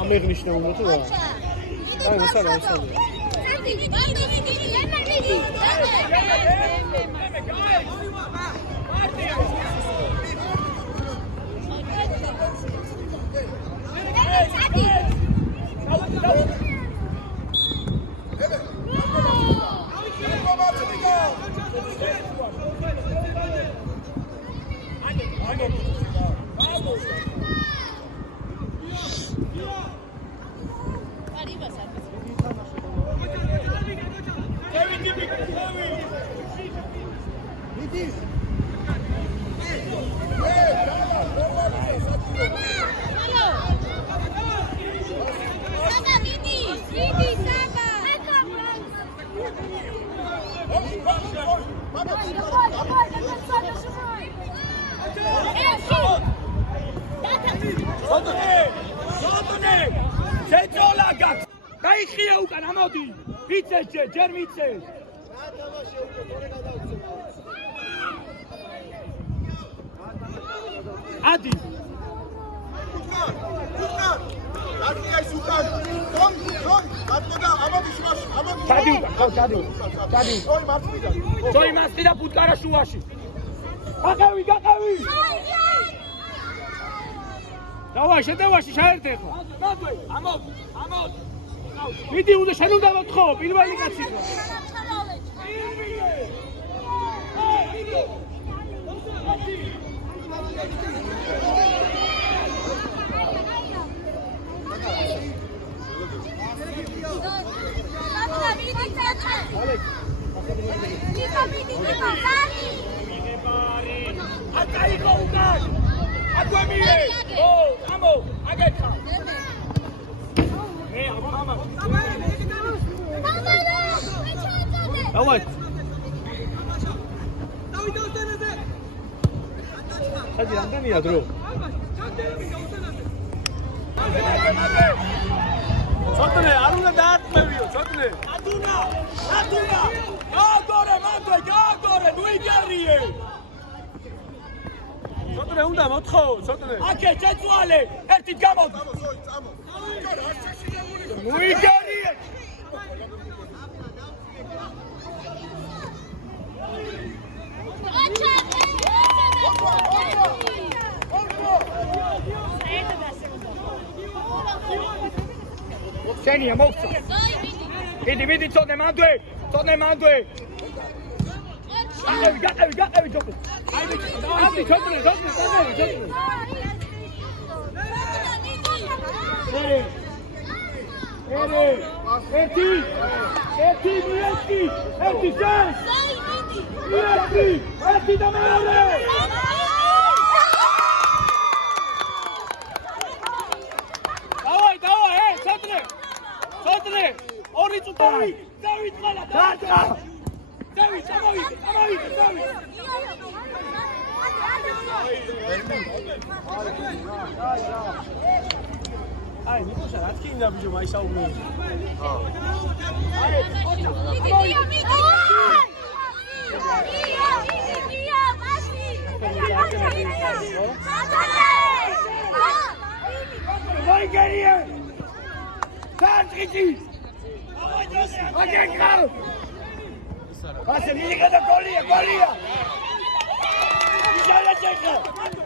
ამეღნიშნა უნდა თუ რა? აი, მოსალა. Გაიხია უკან ამოდი. ვიცე ჯერ ვიცე. ადი. ჯოი მასტიდა პუტკარა შუაში. გაყევი. დავა შედევაში შაერთე ხო? ამოდი. მიდი უნდა შენ უნდა მოთხო პირველი კაცი ხო? Давай. 사진 안 되냐, 들어. 저들네, 아루나 나왔다고요. 저들네. 아두나. 가거래, 누이가리에. 저들네 온다 못 쳐. 저들네. 아케 제주알레. 에티 가모. 누이가리에. Kenny, I'm off. Vidi, torna mandue. Got every job. Sotne! Oricu David mala! David, Ai, mi cosa rat kim da bijo mai saumno. Vai geriye. Santriti. Agak kal. Asıl iyi kadar goliye. İnşallah çeker. Hadi.